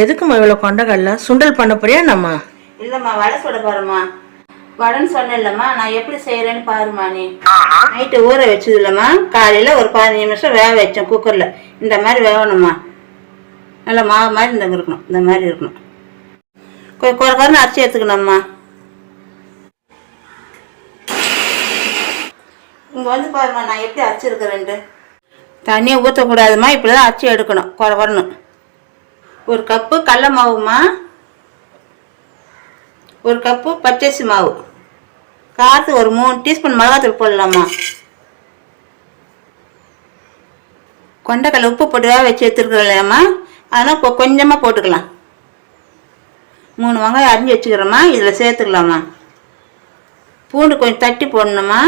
எதுக்குமா இவ்வளோ கொண்டக்கடல சுண்டல் பண்ண போறியா நம்ம? இல்லைம்மா, வடை சுட போகிறேம்மா. வடைன்னு சொன்னேன் இல்லைம்மா, நான் எப்படி செய்கிறேன்னு பாருமா. நீ நைட்டு ஊற வச்சது இல்லைம்மா, காலையில் ஒரு 15 நிமிஷம் வேக வச்சேன் குக்கரில். இந்த மாதிரி வேகணும்மா, நல்லா மாவு மாதிரி இந்த இருக்கணும், இந்த மாதிரி இருக்கணும். கொஞ்சம் குறைன்னு அரைச்சி எடுத்துக்கணும்மா. இங்கே வந்து பாருமா, நான் எப்படி அரைச்சிருக்கிறேன்ட்டு. தண்ணியை ஊற்றக்கூடாதுமா, இப்படி தான் அரைச்சி எடுக்கணும், குறைன்னு. ஒரு கப்பு கடல மாவுமா, ஒரு கப்பு பச்சரிசி மாவு, காற்று ஒரு 3 டீஸ்பூன் மிளகாத்தூள் போடலாமா. கொண்டைக்கடலை உப்பு போட்டு வேக வச்சு எடுத்துருக்குறோம் இல்லையாம்மா, அதனால் கொஞ்சமாக போட்டுக்கலாம். 3 வெங்காயம் அரிஞ்சு வச்சுக்கிறோம்மா, இதில் சேர்த்துக்கலாமா. பூண்டு கொஞ்சம் தட்டி போடணுமா.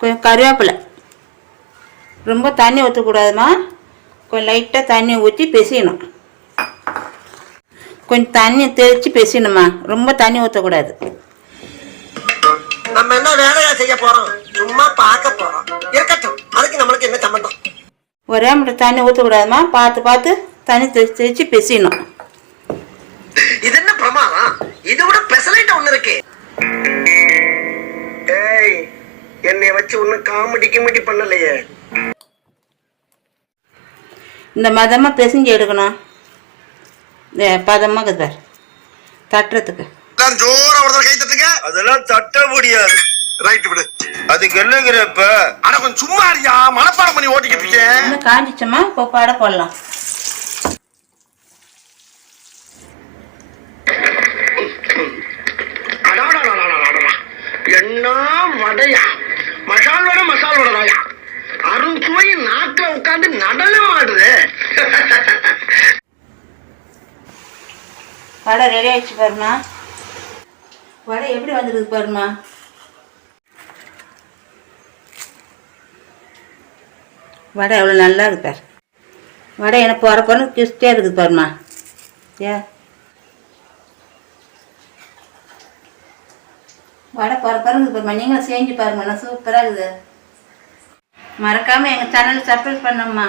கொஞ்சம் கருவேப்பிலை, ரொம்ப தண்ணி ஊற்றக்கூடாதுமா, கொஞ்சம் லைட்டாக தண்ணி ஊற்றி பிசையணும். கொஞ்சம் தண்ணி தெளித்து பிசையணுமா, ரொம்ப தண்ணி ஊற்றக்கூடாது. நம்ம என்ன வேலையா செய்ய போறோம், சும்மா பார்க்க போறோம். இருக்கட்டும், அதுக்கு நம்மளுக்கு என்ன சம்பந்தம். ஒரே மட்டும் தண்ணி ஊற்றக்கூடாதுமா, பார்த்து பார்த்து தண்ணி தெளித்து தெளித்து பிசையணும். இது என்ன பிரமாதம், இது விட பெசலைட் ஒண்ணு இருக்கு. ஏய், என்னை வச்சு ஒன்னும் காமெடி கிமெடி பண்ணலையே. இந்த மதமாக பிசைஞ்சு எடுக்கணும். பதமாக பார் தட்டுறதுக்கு. ஜோரா ஒரு கை தட்டுங்க. அதெல்லாம் தட்ட முடியாது. ரைட் விடு. அதுக்கு என்னங்கிறப்ப அட கொஞ்சம் சும்மா இருயா, மனப்பாடம் பண்ணி ஓட்டிக்கிட்டு இருக்கேன். இன்னும் காஞ்சிச்சமா, இப்போ பாட போடலாம். என்ன வடையா, மசால் வடை, மசால் வடையா, அருண் சுவை நாக்கில் உட்காந்து நடனம் ஆடுது. வடை ரெடி ஆயிடுச்சு பாருமா. வடை எப்படி வந்துருக்கு பாருமா. வடை எவ்வளோ நல்லா இருக்கு பாரு. வடை எனக்கு போகிறப்பன்னு கிறிஸ்டியாக இருக்குது பாருமா. வடை போகிறப்பருங்க பாருமா. நீங்களும் செஞ்சு பாருமா, நான் சூப்பராக இருக்குது. மறக்காமல் எங்கள் சேனல் சப்ஸ்கிரைப் பண்ணோம்மா.